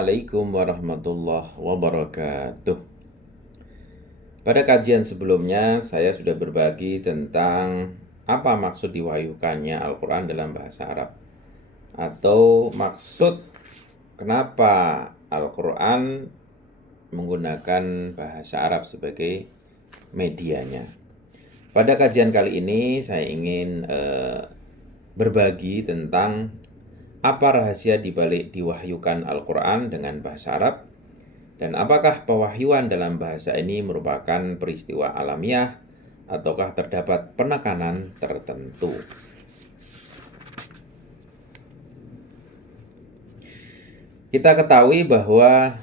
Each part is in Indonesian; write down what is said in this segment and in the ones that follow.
Assalamualaikum warahmatullahi wabarakatuh. Pada kajian sebelumnya, saya sudah berbagi tentang apa maksud diwahyukannya Al-Quran dalam bahasa Arab, atau maksud kenapa Al-Quran menggunakan bahasa Arab sebagai medianya. Pada kajian kali ini, saya ingin berbagi tentang apa rahasia dibalik diwahyukan Al-Quran dengan bahasa Arab, dan apakah pewahyuan dalam bahasa ini merupakan peristiwa alamiah ataukah terdapat penekanan tertentu. Kita ketahui bahwa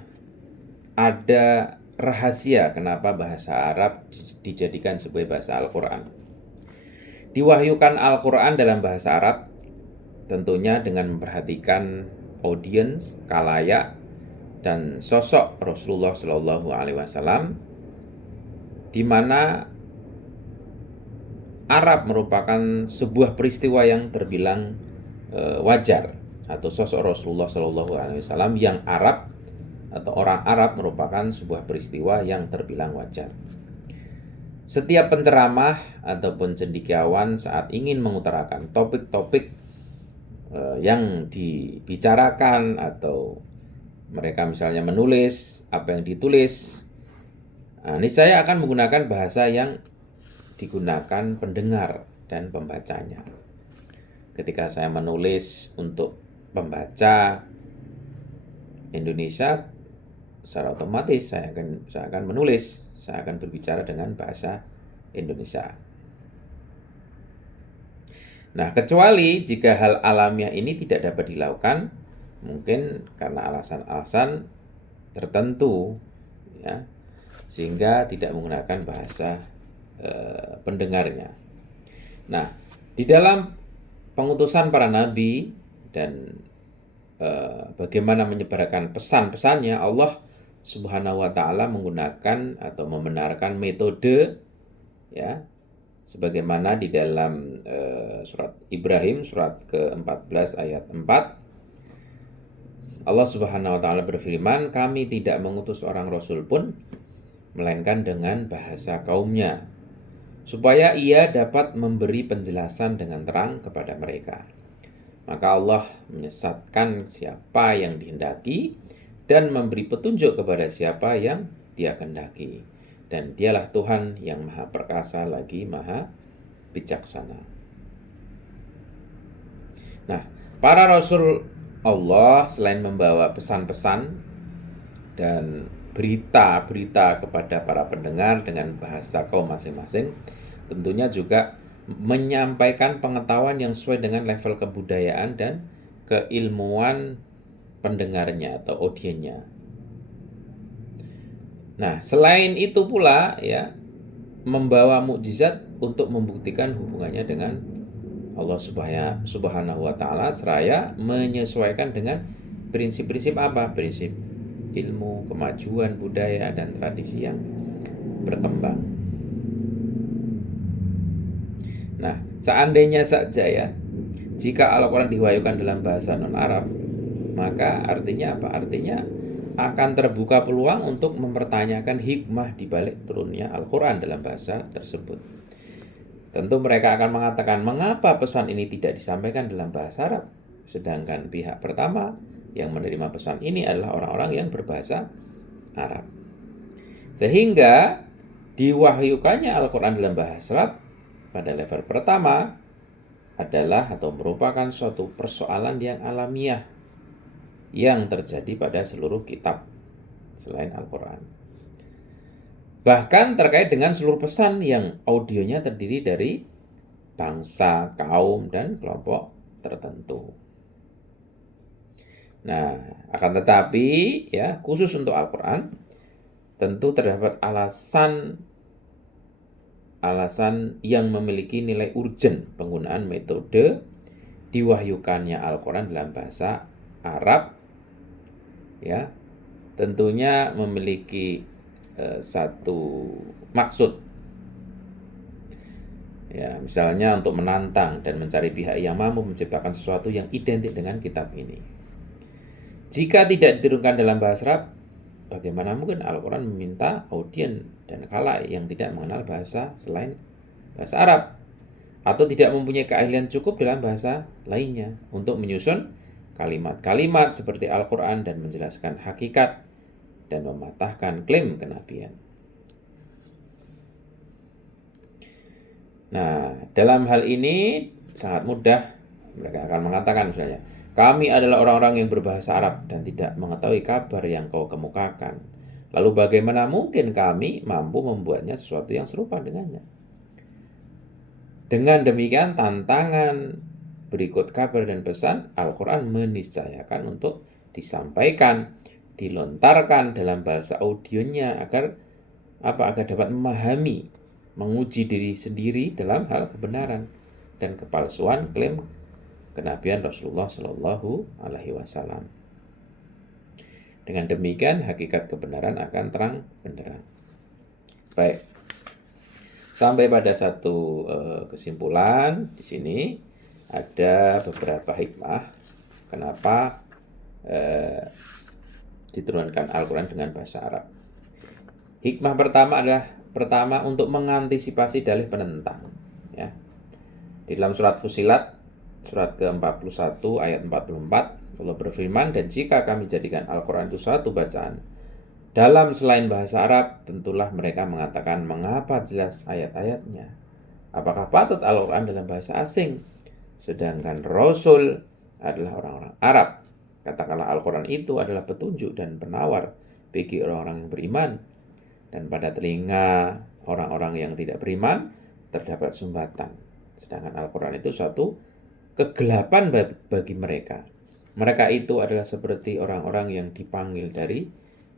ada rahasia kenapa bahasa Arab dijadikan sebagai bahasa Al-Quran. Diwahyukan Al-Quran dalam bahasa Arab tentunya dengan memperhatikan audiens, khalayak, dan sosok Rasulullah Shallallahu Alaihi Wasallam, di mana Arab merupakan sebuah peristiwa yang terbilang wajar, atau sosok Rasulullah Shallallahu Alaihi Wasallam yang Arab atau orang Arab merupakan sebuah peristiwa yang terbilang wajar. Setiap penceramah ataupun cendekiawan saat ingin mengutarakan topik-topik yang dibicarakan, atau mereka misalnya menulis apa yang ditulis, ini saya akan menggunakan bahasa yang digunakan pendengar dan pembacanya. Ketika saya menulis untuk pembaca Indonesia, secara otomatis saya akan berbicara dengan bahasa Indonesia. Nah, kecuali jika hal alamiah ini tidak dapat dilakukan, mungkin karena alasan-alasan tertentu, ya, sehingga tidak menggunakan bahasa pendengarnya. Nah, di dalam pengutusan para nabi dan bagaimana menyebarkan pesan-pesannya, Allah Subhanahu wa Ta'ala menggunakan atau membenarkan metode, ya, sebagaimana di dalam surat Ibrahim surat ke-14 ayat 4, Allah Subhanahu wa Ta'ala berfirman, "Kami tidak mengutus seorang rasul pun melainkan dengan bahasa kaumnya, supaya ia dapat memberi penjelasan dengan terang kepada mereka. Maka Allah menyesatkan siapa yang dihendaki dan memberi petunjuk kepada siapa yang Dia kehendaki. Dan Dialah Tuhan yang Maha Perkasa lagi Maha Bijaksana." Nah, para rasul Allah selain membawa pesan-pesan dan berita-berita kepada para pendengar dengan bahasa kaum masing-masing, tentunya juga menyampaikan pengetahuan yang sesuai dengan level kebudayaan dan keilmuan pendengarnya atau audiennya. Nah, selain itu pula, ya, membawa mukjizat untuk membuktikan hubungannya dengan Allah Subhanahu wa Ta'ala, seraya menyesuaikan dengan prinsip-prinsip apa? Prinsip ilmu, kemajuan budaya dan tradisi yang berkembang. Nah, seandainya saja, ya, jika Al-Quran diwahyukan dalam bahasa non-Arab, maka artinya apa? Artinya akan terbuka peluang untuk mempertanyakan hikmah di balik turunnya Al-Quran dalam bahasa tersebut. Tentu mereka akan mengatakan, mengapa pesan ini tidak disampaikan dalam bahasa Arab? Sedangkan pihak pertama yang menerima pesan ini adalah orang-orang yang berbahasa Arab. Sehingga diwahyukannya Al-Quran dalam bahasa Arab pada level pertama adalah atau merupakan suatu persoalan yang alamiah yang terjadi pada seluruh kitab selain Al-Quran. Bahkan terkait dengan seluruh pesan yang audionya terdiri dari bangsa, kaum, dan kelompok tertentu. Nah, akan tetapi, ya, khusus untuk Al-Quran, tentu terdapat alasan yang memiliki nilai urgen penggunaan metode diwahyukannya Al-Quran dalam bahasa Arab, ya, tentunya memiliki satu maksud, ya, misalnya untuk menantang dan mencari pihak yang mampu menciptakan sesuatu yang identik dengan kitab ini. Jika tidak diturunkan dalam bahasa Arab, bagaimana mungkin Al-Quran meminta audien dan khalayak yang tidak mengenal bahasa selain bahasa Arab atau tidak mempunyai keahlian cukup dalam bahasa lainnya untuk menyusun kalimat-kalimat seperti Al-Quran dan menjelaskan hakikat dan mematahkan klaim kenabian. Nah, dalam hal ini sangat mudah mereka akan mengatakan misalnya, kami adalah orang-orang yang berbahasa Arab dan tidak mengetahui kabar yang kau kemukakan. Lalu bagaimana mungkin kami mampu membuatnya sesuatu yang serupa dengannya? Dengan demikian tantangan berikut kabar dan pesan Al-Quran meniscayakan untuk disampaikan, dilontarkan dalam bahasa audionya agar dapat memahami, menguji diri sendiri dalam hal kebenaran dan kepalsuan klaim kenabian Rasulullah Shallallahu Alaihi Wasallam. Dengan demikian hakikat kebenaran akan terang benderang. Baik, sampai pada satu kesimpulan di sini ada beberapa hikmah kenapa diturunkan Al-Quran dengan bahasa Arab. Hikmah pertama adalah untuk mengantisipasi dalih penentang. Ya. Di dalam surat Fusilat, surat ke-41 ayat 44, Allah berfirman, dan jika kami jadikan Al-Quran itu suatu bacaan dalam selain bahasa Arab, tentulah mereka mengatakan, mengapa jelas ayat-ayatnya? Apakah patut Al-Quran dalam bahasa asing? Sedangkan Rasul adalah orang-orang Arab. Katakanlah Al-Quran itu adalah petunjuk dan penawar bagi orang-orang yang beriman. Dan pada telinga orang-orang yang tidak beriman terdapat sumbatan. Sedangkan Al-Quran itu suatu kegelapan bagi mereka. Mereka itu adalah seperti orang-orang yang dipanggil dari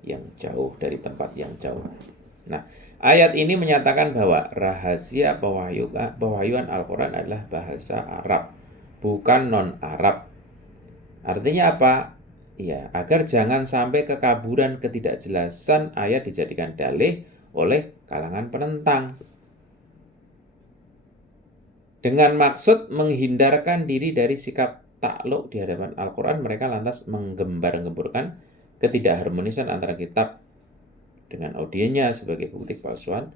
yang jauh, dari tempat yang jauh. Nah, ayat ini menyatakan bahwa rahasia pewahyuan Al-Quran adalah bahasa Arab, bukan non-Arab. Artinya apa? Ya, agar jangan sampai kekaburan ketidakjelasan ayat dijadikan dalih oleh kalangan penentang. Dengan maksud menghindarkan diri dari sikap takluk di hadapan Al-Quran, mereka lantas menggembar-gemburkan ketidakharmonisan antara kitab dengan audionya sebagai bukti palsuan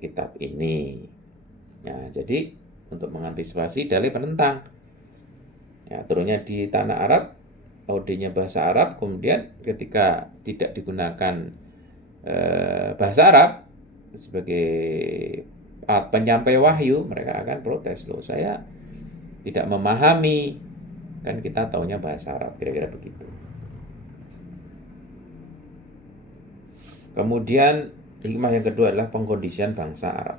kitab ini. Nah, jadi untuk mengantisipasi dalih penentang, ya, turunnya di tanah Arab, audionya bahasa Arab, kemudian ketika tidak digunakan bahasa Arab sebagai alat penyampai wahyu, mereka akan protes, loh saya tidak memahami, kan kita taunya bahasa Arab, kira-kira begitu. Kemudian hikmah yang kedua adalah pengkondisian bangsa Arab.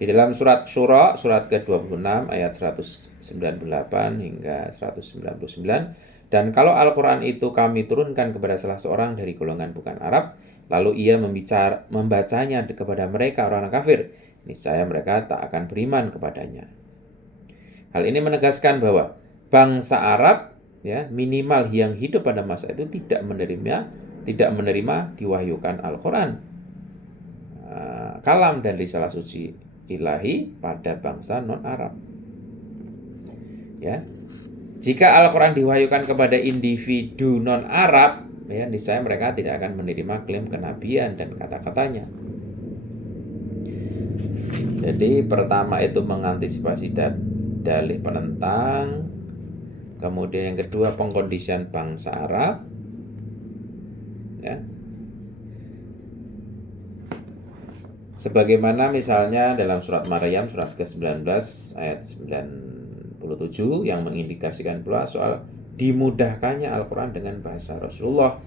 Di dalam surat Syura, surat ke-26 ayat 198 hingga 199, dan kalau Al-Quran itu kami turunkan kepada salah seorang dari golongan bukan Arab, lalu ia membacanya kepada mereka orang kafir, niscaya mereka tak akan beriman kepadanya. Hal ini menegaskan bahwa bangsa Arab, ya, minimal yang hidup pada masa itu tidak menerima diwahyukan Al-Quran, kalam dan risalah suci ilahi pada bangsa non-Arab. Ya, jika Al-Quran diwahyukan kepada individu non-Arab, ya, niscaya mereka tidak akan menerima klaim kenabian dan kata-katanya. Jadi pertama itu mengantisipasi dalih penentang. Kemudian yang kedua pengkondisian bangsa Arab, ya. Sebagaimana misalnya dalam surat Maryam surat ke-19 ayat 97 yang mengindikasikan pula soal dimudahkannya Al-Quran dengan bahasa Rasulullah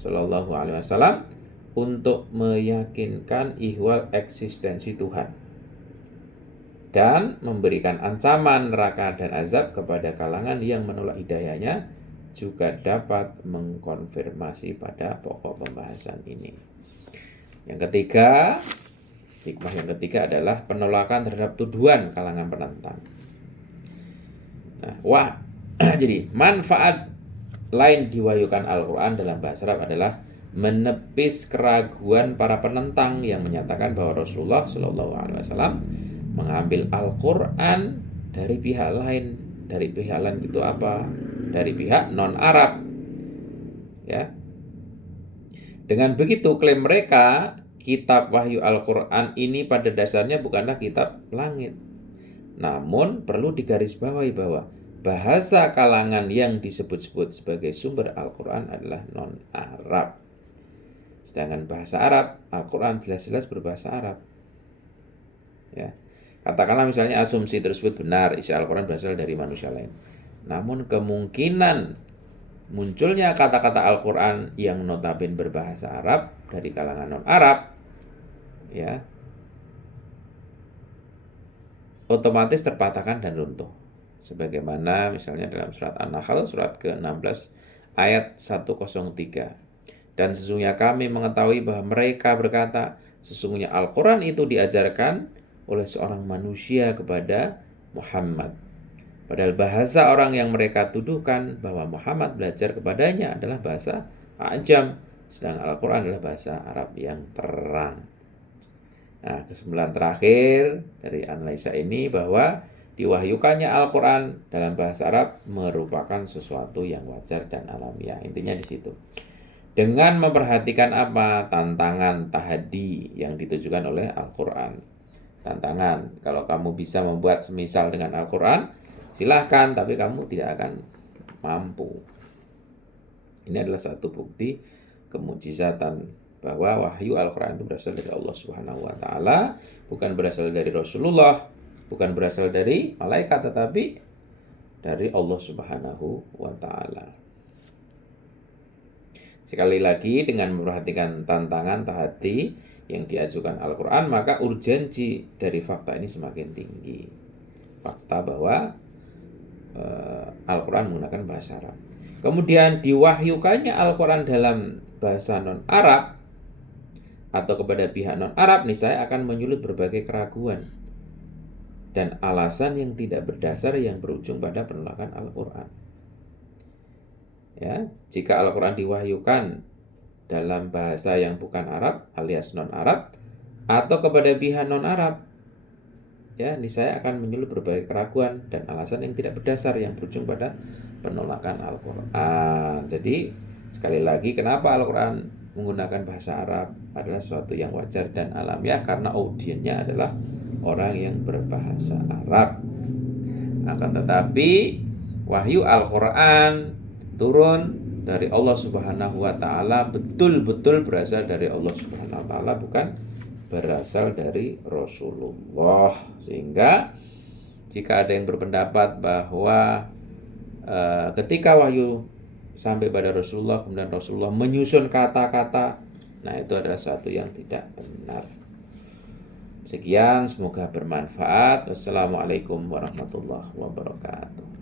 Shallallahu Alaihi Wasallam untuk meyakinkan ihwal eksistensi Tuhan dan memberikan ancaman neraka dan azab kepada kalangan yang menolak hidayahnya, juga dapat mengkonfirmasi pada pokok pembahasan ini. Yang ketiga, hikmah yang ketiga adalah penolakan terhadap tuduhan kalangan penentang. Nah, jadi manfaat lain diwahyukan Al-Quran dalam bahasa Arab adalah menepis keraguan para penentang yang menyatakan bahwa Rasulullah Shallallahu Alaihi Wasallam mengambil Al-Quran dari pihak lain. Dari pihak lain itu apa? Dari pihak non-Arab. ya. Dengan begitu klaim mereka kitab wahyu Al-Quran ini pada dasarnya bukanlah kitab langit. Namun perlu digarisbawahi bahwa bahasa kalangan yang disebut-sebut sebagai sumber Al-Quran adalah non-Arab. Sedangkan bahasa Arab, Al-Quran jelas-jelas berbahasa Arab. Ya. Katakanlah misalnya asumsi tersebut benar, isi Al-Quran berasal dari manusia lain. Namun kemungkinan munculnya kata-kata Al-Quran yang notabene berbahasa Arab dari kalangan non-Arab, ya, otomatis terpatahkan dan runtuh. Sebagaimana misalnya dalam surat An-Nahl surat ke-16 ayat 103. Dan sesungguhnya kami mengetahui bahwa mereka berkata, sesungguhnya Al-Quran itu diajarkan oleh seorang manusia kepada Muhammad. Padahal bahasa orang yang mereka tuduhkan bahwa Muhammad belajar kepadanya adalah bahasa Ajam, sedangkan Al-Quran adalah bahasa Arab yang terang. Nah, kesimpulan terakhir dari analisa ini bahwa diwahyukannya Al-Quran dalam bahasa Arab merupakan sesuatu yang wajar dan alamiah. Intinya di situ. Dengan memperhatikan apa? Tantangan, tahadi yang ditujukan oleh Al-Quran. Tantangan, kalau kamu bisa membuat semisal dengan Al-Quran, silahkan, tapi kamu tidak akan mampu. Ini adalah satu bukti kemujizatan bahwa wahyu Al-Quran itu berasal dari Allah Subhanahu wa Ta'ala, bukan berasal dari Rasulullah, bukan berasal dari malaikat, tetapi dari Allah Subhanahu wa Ta'ala. Sekali lagi, dengan memperhatikan tantangan tahati yang diajukan Al-Quran, maka urgensi dari fakta ini semakin tinggi. Fakta bahwa Al-Quran menggunakan bahasa Arab. Kemudian diwahyukannya Al-Quran dalam bahasa non-Arab atau kepada pihak non-Arab, niscaya akan menyulut berbagai keraguan dan alasan yang tidak berdasar yang berujung pada penolakan Al-Quran. Ya, jika Al-Quran diwahyukan dalam bahasa yang bukan Arab alias non-Arab atau kepada pihak non-Arab, ya, niscaya akan menyulut berbagai keraguan dan alasan yang tidak berdasar yang berujung pada penolakan Al-Quran. Jadi sekali lagi, kenapa Al-Quran menggunakan bahasa Arab adalah sesuatu yang wajar dan alamiah, karena audiennya adalah orang yang berbahasa Arab. Akan tetapi wahyu Al-Quran turun dari Allah Subhanahu wa Ta'ala, betul-betul berasal dari Allah Subhanahu wa Ta'ala, bukan berasal dari Rasulullah. Sehingga jika ada yang berpendapat bahwa ketika wahyu sampai pada Rasulullah, kemudian Rasulullah menyusun kata-kata, nah itu adalah sesuatu yang tidak benar. Sekian, semoga bermanfaat. Wassalamualaikum warahmatullahi wabarakatuh.